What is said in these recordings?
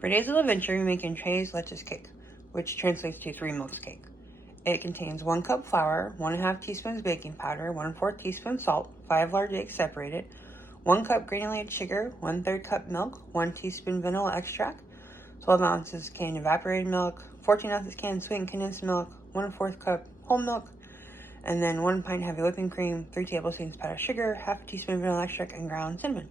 For today's little adventure, we're making Tres Leches cake, which translates to 3 milks cake. It contains 1 cup flour, 1½ teaspoons baking powder, 1/4 teaspoon salt, 5 large eggs separated, 1 cup granulated sugar, 1/3 cup milk, 1 teaspoon vanilla extract, 12 ounces canned evaporated milk, 14 ounces canned sweetened condensed milk, 1/4 cup whole milk, and then 1 pint heavy whipping cream, 3 tablespoons powdered sugar, ½ teaspoon vanilla extract, and ground cinnamon.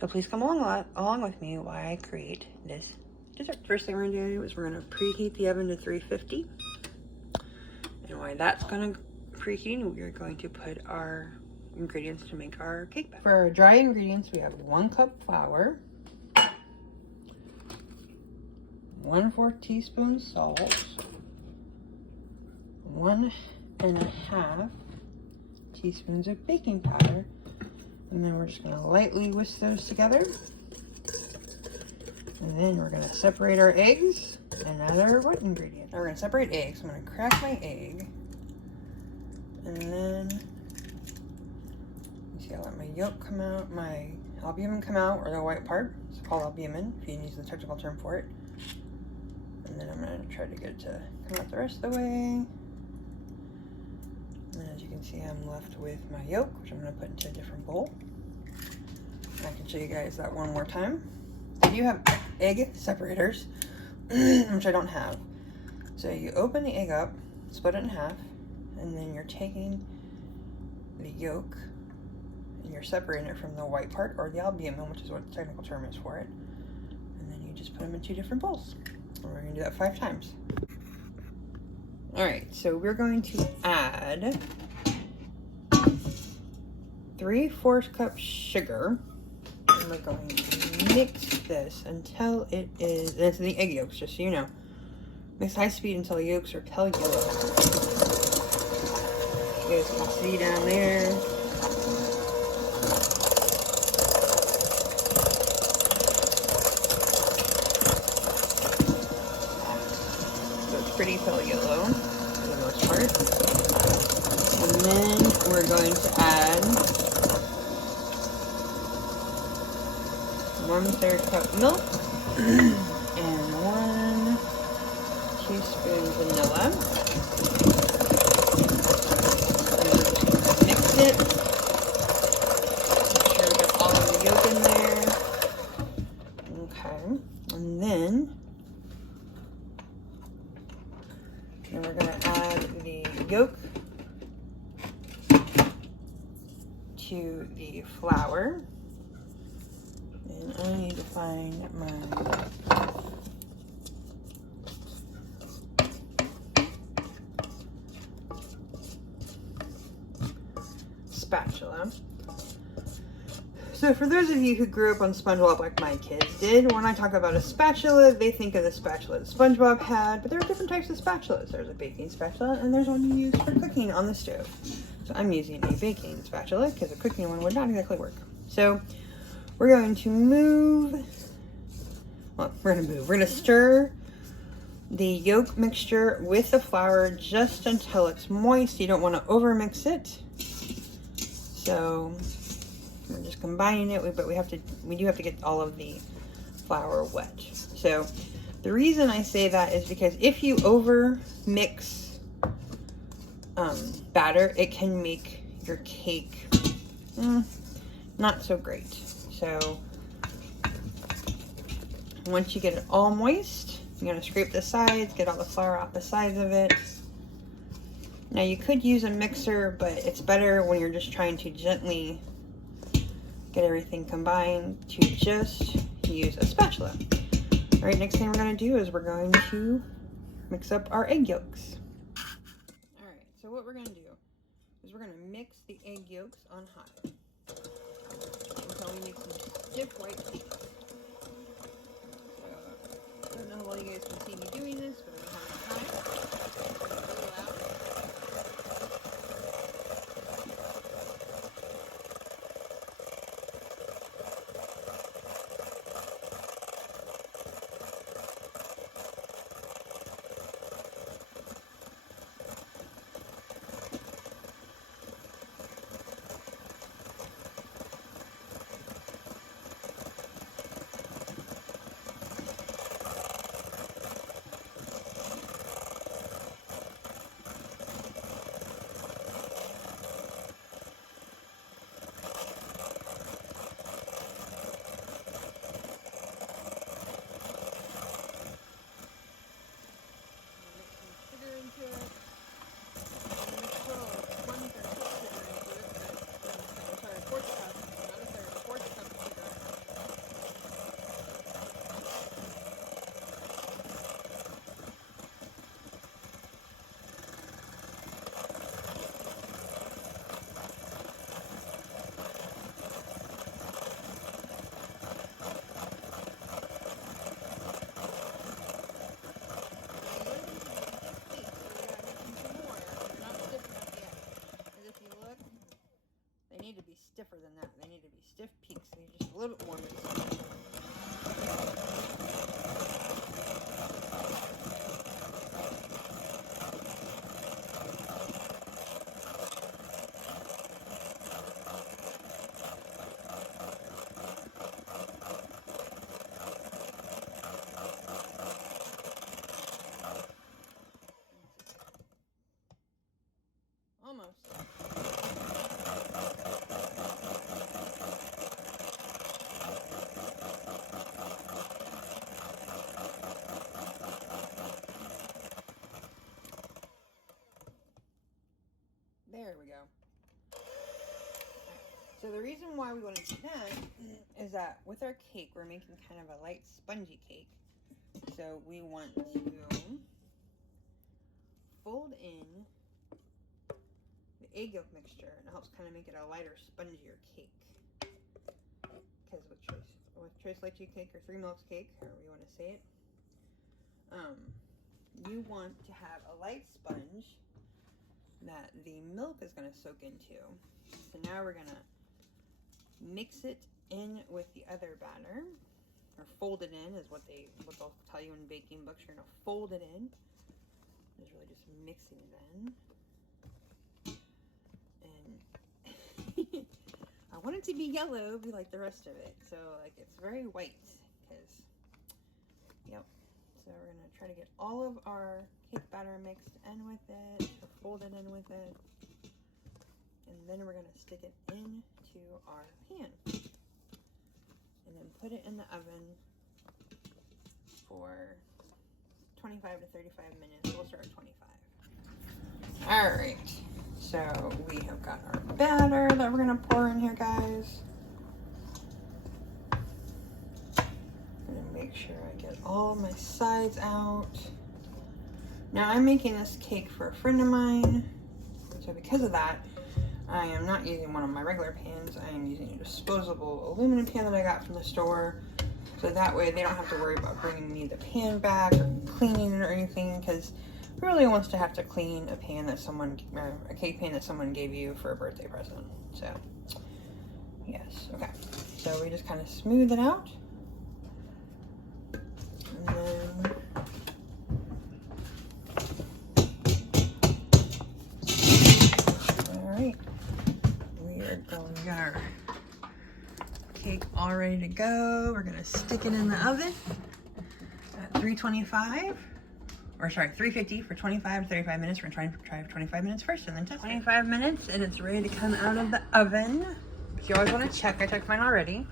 So please come along with me while I create this dessert. First thing we're going to do is we're going to preheat the oven to 350. And while that's going to preheat, we're going to put our ingredients to make our cake batter. For our dry ingredients, we have 1 cup flour, 1/4 teaspoon salt, 1½ teaspoons of baking powder, and then we're just going to lightly whisk those together. And then we're going to separate our eggs and other wet ingredients. Now we're going to separate eggs. I'm going to crack my egg, and then you see I let my yolk come out, my albumin come out, or the white part. It's called albumin if you use the technical term for it. And then I'm going to try to get it to come out the rest of the way. And as you can see, I'm left with my yolk, which I'm going to put into a different bowl. And I can show you guys that one more time. I do have egg separators, which I don't have. So you open the egg up, split it in half, and then you're taking the yolk and you're separating it from the white part, or the albumin, which is what the technical term is for it. And then you just put them in 2 different bowls. And we're going to do that 5 times. Alright, so we're going to add 3/4 cup sugar, and we're going to mix this until it is, and it's the egg yolks, just so you know. Mix high speed until the yolks are pale yellow. You guys can see down there. So it's pretty pale yellow for the most part. And then we're going to add 1/3 cup milk and 1 teaspoon vanilla. And we're just going to mix it. Make sure we got all of the yolk in there. Okay. And then we're going to add the yolk to the flour. And I need to find my spatula. So for those of you who grew up on SpongeBob like my kids did, when I talk about a spatula, they think of the spatula that SpongeBob had, but there are different types of spatulas. There's a baking spatula, and there's one you use for cooking on the stove. So I'm using a baking spatula because a cooking one would not exactly work. So we're going to we're going to stir the yolk mixture with the flour just until it's moist. You don't want to over mix it. So we're just combining it, but we do have to get all of the flour wet. So the reason I say that is because if you over mix batter, it can make your cake not so great. So once you get it all moist, you're going to scrape the sides, get all the flour off the sides of it. Now you could use a mixer, but it's better when you're just trying to gently get everything combined to just use a spatula. All right, next thing we're going to do is we're going to mix up our egg yolks. All right, so what we're going to do is we're going to mix the egg yolks on high until we make some stiff white cake. So, I don't know how well you guys can see me doing this, but I'm going to have it high. It's really loud. little bit warm inside. Almost. There we go. So the reason why we want to do that is that with our cake, we're making kind of a light spongy cake. So we want to fold in the egg yolk mixture, and it helps kind of make it a lighter, spongier cake. Because with choice leche cake or 3 milks cake, however you want to say it, you want to have a light sponge that the milk is going to soak into. So now we're going to mix it in with the other batter, or fold it in is what they'll tell you in baking books. You're going to fold it in. It's really just mixing it in. And I want it to be yellow, be like the rest of it. So like it's very white, because, yep. So we're going to try to get all of our cake batter mixed in with it, or folded in with it. And then we're going to stick it into our pan. And then put it in the oven for 25 to 35 minutes. We'll start at 25. All right. So we have got our batter that we're going to pour in here, guys. Make sure I get all my sides out. Now I'm making this cake for a friend of mine, so because of that, I am not using one of my regular pans. I am using a disposable aluminum pan that I got from the store, so that way they don't have to worry about bringing me the pan back or cleaning it or anything, because who really wants to have to clean a pan that a cake pan that someone gave you for a birthday present? So yes, okay. So we just kind of smooth it out. And then all right, we got our cake all ready to go. We're gonna stick it in the oven at 325, or sorry, 350 for 25 to 35 minutes. We're gonna try 25 minutes first and then test 25 minutes, and it's ready to come out of the oven. But you always want to check. I checked mine already.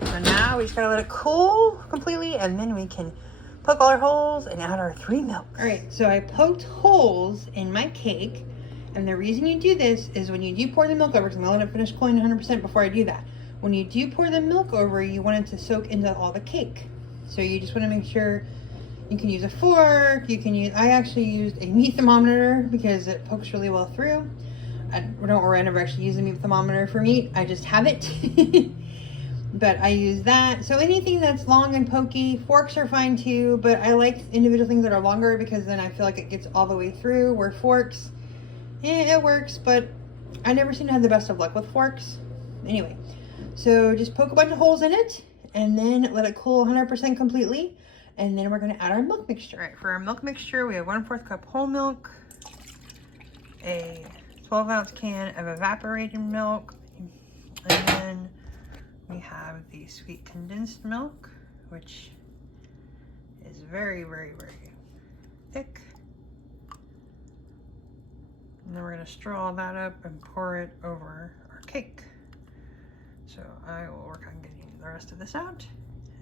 So now we just gotta let it cool completely, and then we can poke all our holes and add our 3 milk. All right, so I poked holes in my cake, and the reason you do this is when you do pour the milk over, because I'm gonna let it finish cooling 100% before I do that. When you do pour the milk over, you want it to soak into all the cake. So you just want to make sure you can use a fork. I actually used a meat thermometer because it pokes really well through. Don't worry, I never actually use a meat thermometer for meat. I just have it. But I use that. So anything that's long and pokey, forks are fine too, but I like individual things that are longer because then I feel like it gets all the way through, where forks, it works, but I never seem to have the best of luck with forks. Anyway, so just poke a bunch of holes in it and then let it cool 100% completely. And then we're gonna add our milk mixture. All right, for our milk mixture, we have 1/4 cup whole milk, a 12-ounce can of evaporated milk, and then we have the sweet condensed milk, which is very, very, very thick. And then we're gonna straw that up and pour it over our cake. So I will work on getting the rest of this out,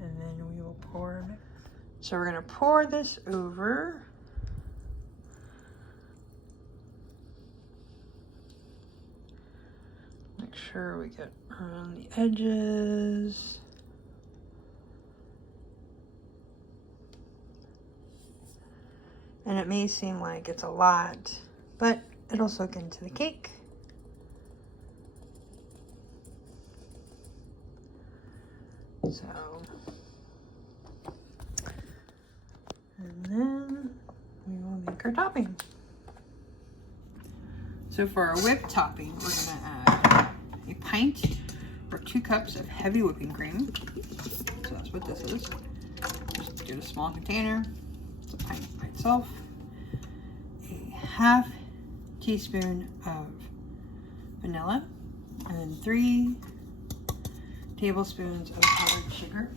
and then we will pour. So we're gonna pour this over. Make sure we get around the edges. And it may seem like it's a lot, but it'll soak into the cake. So, and then we will make our topping. So for our whipped topping, we're gonna add a pint or 2 cups of heavy whipping cream. So that's what this is. Just get a small container. It's a pint by itself. A half teaspoon of vanilla, and then 3 tablespoons of powdered sugar.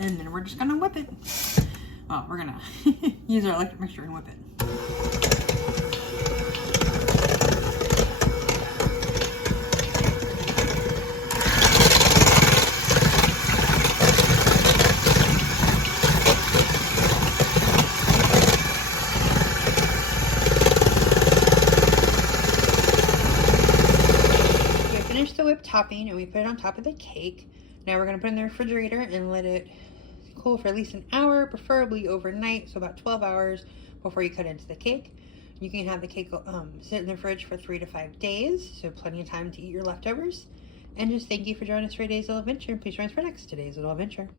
And then we're just gonna whip it. Well, we're gonna use our electric mixer and whip it. The whipped topping and we put it on top of the cake. Now we're going to put it in the refrigerator and let it cool for at least an hour, preferably overnight, so about 12 hours before you cut into the cake. You can have the cake sit in the fridge for 3 to 5 days, so plenty of time to eat your leftovers. And just thank you for joining us for today's little adventure. Please join us for next today's little adventure.